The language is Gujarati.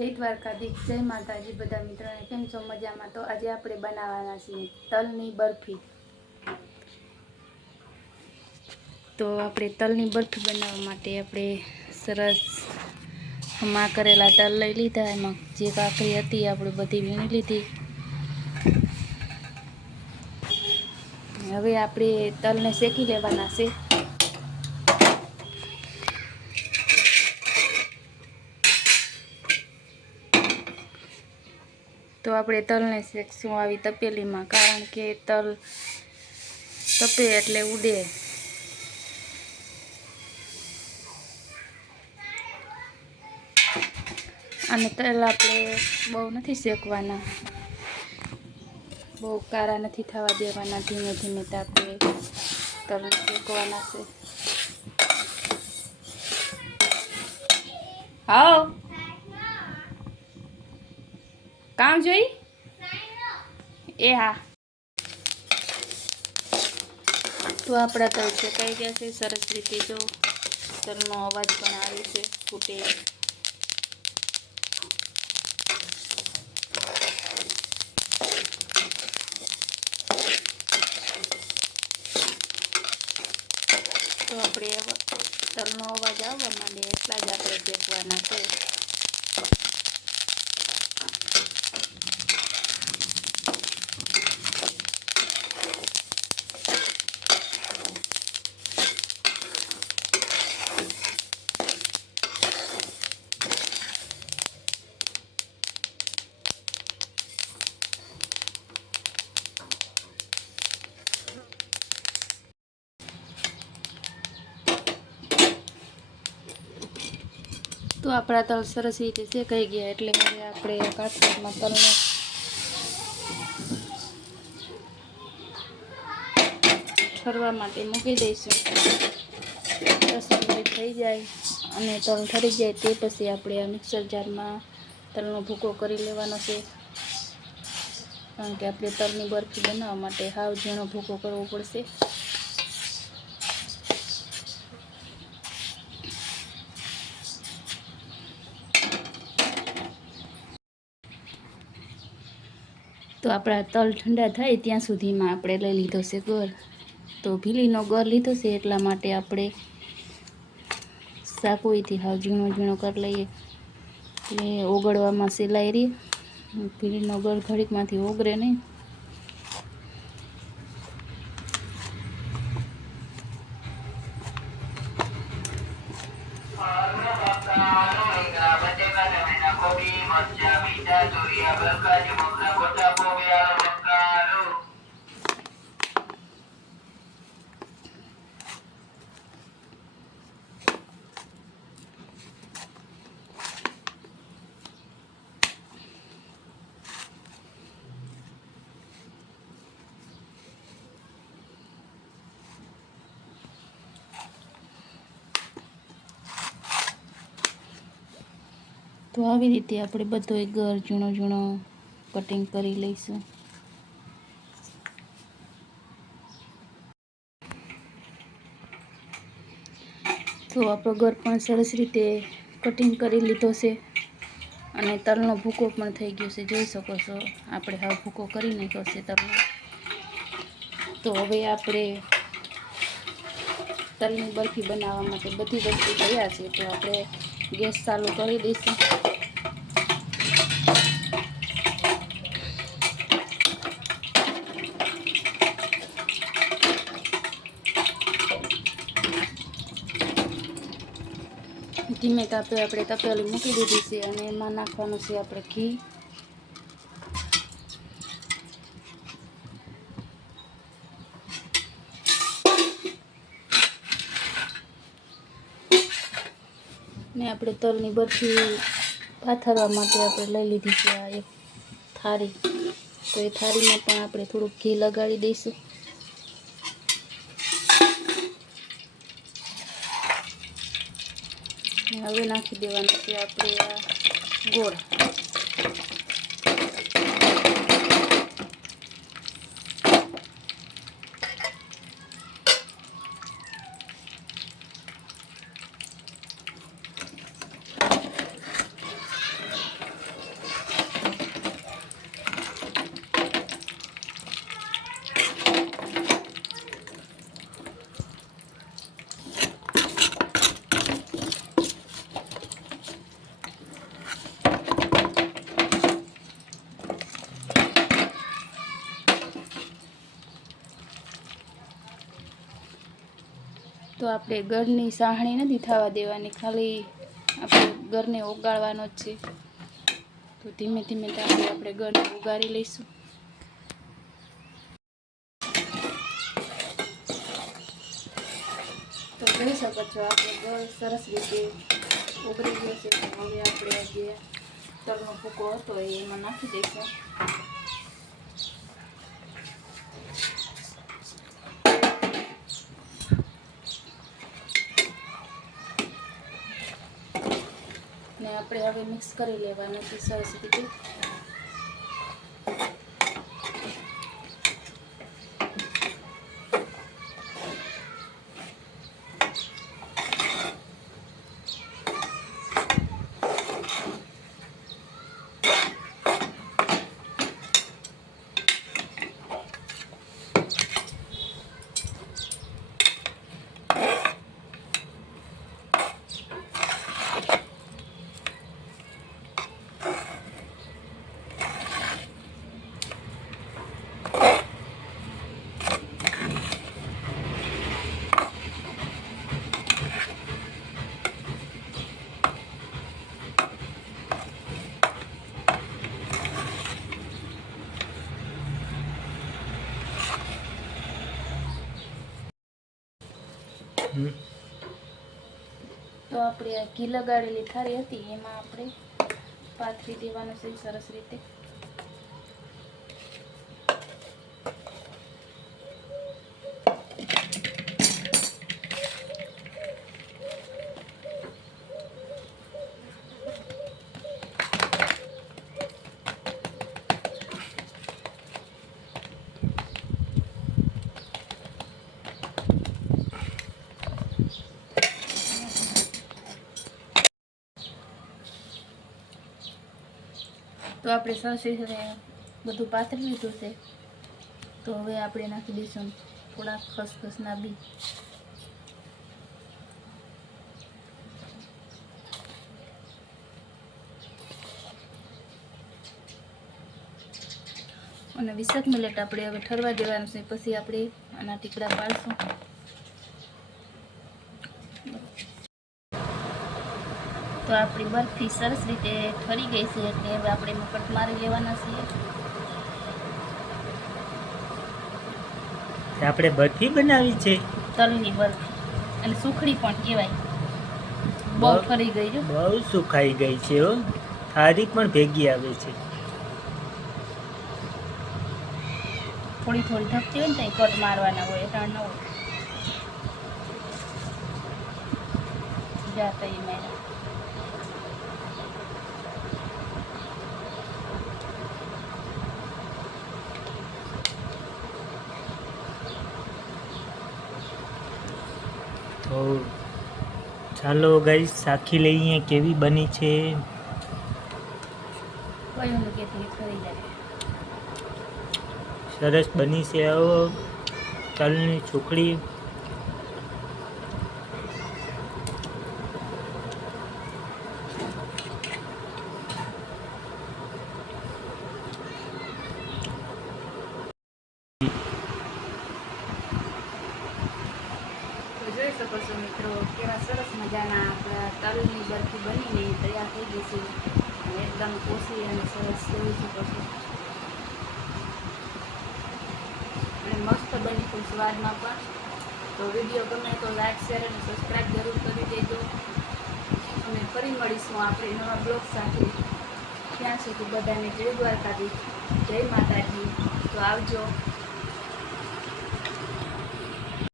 જય દ્વારકાધીશ, જય માતાજી બધા મિત્રોને કેમ છો? મજામાં? તો આજે આપણે બનાવવાના છીએ તલની બરફી. તો આપણે તલની બરફી બનાવવા માટે આપણે સરસ હમા કરેલા તલ લઈ લીધા. એમાં જે કાકરી હતી આપણે બધી વીણી લીધી. હવે આપણે તલને શેકી લેવાના છે. તો આપણે તલને શેકશું આવી તપેલીમાં? કારણ કે તલ તપે એટલે ઉડે. અને તલ આપણે બહુ નથી શેકવાના. બહુ કારા નથી થવા દેવાના. ધીમે ધીમે તાપે તલ શેકવાના છે. હાવ કામ જોઈ? એ હા. તો આપણા તલ શેકાઈ ગયા છે, સરસ રીતે જો. તલનો અવાજ પણ આવે છે, ફૂટે. તો આપણે તલનો અવાજ આવવા માંડે, એટલા જ આપણે શેકવાના છે. તો આપણા તલ સરસ રીતે શેકાઈ ગયા એટલે હવે આપણે કાટકોટમાં તલને ઠરવા માટે મૂકી દઈશું. દસ મિનિટ થઈ જાય અને તલ ઠરી જાય તે પછી આપણે આ મિક્સર જારમાં તલનો ભૂકો કરી લેવાનો છે. કારણ કે આપણે તલની બરફી બનાવવા માટે હાવ ઝીણો ભૂકો કરવો પડશે. તો આપણા તલ ઠંડા થાય ત્યાં સુધીમાં આપણે લઈ લીધો છે ગર તો ભીલીનો ગર લીધો છે એટલા માટે આપણે સાકોઈથી હાવ ઝીણો ઝીણો કરી લઈએ. એટલે ઓગળવામાં સિલાઈ રહી. ભીલીનો ગર ઘડીકમાંથી ઓગળે નહીં. Kota Bumi તો આવી રીતે આપણે બધો એક ઘર ઝીણો ઝીણો કટિંગ કરી લઈશું. તો આપણો ઘર પણ સરસ રીતે કટિંગ કરી લીધો છે અને તલનો ભૂકો પણ થઈ ગયો છે, જોઈ શકો છો. આપણે હવે ભૂકો કરી નાખ્યો છે તલનો. તો હવે આપણે તલની બરફી બનાવવા માટે બધી વસ્તુ તૈયાર છે. તો આપણે ગેસ ચાલુ કરી દઈશું. ધીમે તાપે આપણે તપેલી મૂકી દીધી છે અને એમાં નાખવાનું છે આપણે ઘી. ને આપણે તલની બરફી પાથરવા માટે આપણે લઈ લીધી છે આ એક થાળી. તો એ થાળીમાં પણ આપણે થોડુંક ઘી લગાડી દઈશું. હવે નાખી દેવાના છે આપણે આ ગોળ. આપણે ગળની સાહણી નથી થવા દેવાની, ખાલી આપણે ગળને ઓગાળવાનો જ છે. તો ધીમે ધીમે તાપી આપણે ગળને ઉગાડી લઈશું. તો જોઈ શકો છો, આપણે ગળ સરસ રીતે ઉગરી ગયો છે. હવે આપણે જે તલનો ભૂકો હતો એ એમાં નાખી દઈશું ને આપણે હવે મિક્સ કરી લેવાનું છે સરસ રીતે. તો આપણે ઘી લગાડેલી થાળી હતી એમાં આપણે પાથરી દેવાનું છે સરસ રીતે. તો આપણે સરસ રીતે બધું પાથરી લીધું છે. તો હવે આપણે નાખી દઈશું થોડાક ખસખસના બી. અને વીસેક મિનિટ આપણે હવે ઠરવા દેવાનું છે. પછી આપણે આના ટીકડા પાડશું તો આપણી બરફી સરસ રીતે ઠરી ગઈ છે એટલે હવે આપણે એમાં કટ મારી લેવાના છીએ. આપણે બરફી બનાવી છે? તલની બરફી. અને સુખડી પણ કહેવાય. બહુ ફરી ગઈ છે બહુ સુખાઈ ગઈ છે હો. થારી પણ ભેગી આવે છે. થોડી થોડી થકતી હોય ને ત્યાં કટ મારવાના હોય ત્રણ ન હોય. જા એ મેં તો ચાલો ગઈ સાખી લઈએ કેવી બની છે? સરસ બની છે આવો. તલની શકો છો મિત્રો, કેવા સરસ મજાના આપણા તલની બરફી બનીને તૈયાર થઈ ગઈ છે. એકદમ કોસી અને સરસ જોઈ શકો છો અને મસ્ત બની છે સ્વાદમાં પણ. તો વીડિયો ગમે તો લાઈક, શેર અને સબસ્ક્રાઈબ જરૂર કરી દેજો. અને ફરી મળીશું આપણે નવા બ્લોગ સાથે. ત્યાં સુધી બધાને જય દ્વારકાધીશ, જય માતાજી. તો આવજો.